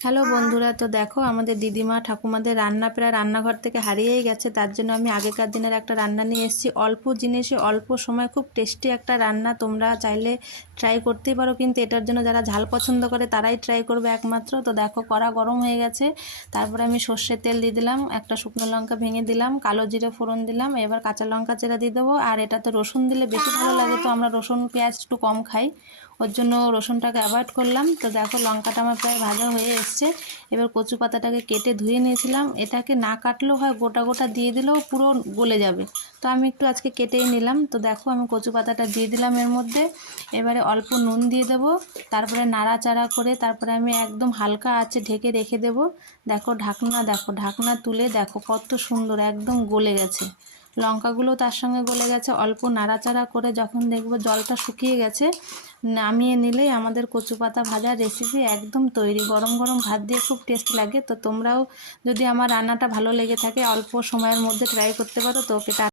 Hello বন্ধুরা, তো দেখো আমাদের দিদিমা ঠাকুমাদের রান্না প্রায় রান্নাঘর থেকে হারিয়েই গেছে। তার জন্য আমি আগেকার দিনের একটা রান্না নিয়ে এসেছি। অল্প জিনিসে অল্প সময় খুব টেস্টি একটা রান্না, তোমরা চাইলে ট্রাই করতেই পারো, কিন্তু এটার জন্য যারা ঝাল পছন্দ করে তারাই ট্রাই করবে একমাত্র। তো দেখো কড়া গরম হয়ে গেছে, তারপরে আমি সর্ষের তেল দিয়ে দিলাম, একটা শুকনো লঙ্কা ভেঙে দিলাম, কালো জিরে ফোড়ন দিলাম, এবার কাঁচা লঙ্কা চেরা দিয়ে দেবো। আর এটাতে রসুন দিলে বেশি ভালো লাগে, তো আমরা রসুন পেঁয়াজ একটু কম খাই, ওর জন্য রসুনটাকে অ্যাভয়েড করলাম। তো দেখো লঙ্কাটা আমার প্রায় ভাজা হয়ে এসছে। এবার কচু পাতাটাকে কেটে ধুয়ে নিয়েছিলাম, এটাকে না কাটলেও হয়, গোটা গোটা দিয়ে দিলেও পুরো গলে যাবে, তো আমি একটু আজকে কেটেই নিলাম। তো দেখো আমি কচু পাতাটা দিয়ে দিলাম এর মধ্যে, এবারে অল্প নুন দিয়ে দেবো, তারপরে নাড়াচাড়া করে তারপরে আমি একদম হালকা আঁচে ঢেকে রেখে দেবো। দেখো ঢাকনা তুলে দেখো কত সুন্দর একদম গলে গেছে, লঙ্কাগুলো তার সঙ্গে গলে গেছে। অল্প নাড়াচাড়া করে যখন দেখবো জলটা শুকিয়ে গেছে, নামিয়ে নিলেই আমাদের কচু পাতা ভাজার রেসিপি একদম তৈরি। গরম গরম ভাত দিয়ে খুব টেস্ট লাগে। তো তোমরাও যদি আমার রান্নাটা ভালো লেগে থাকে অল্প সময়ের মধ্যে ট্রাই করতে পারো। তো ওকে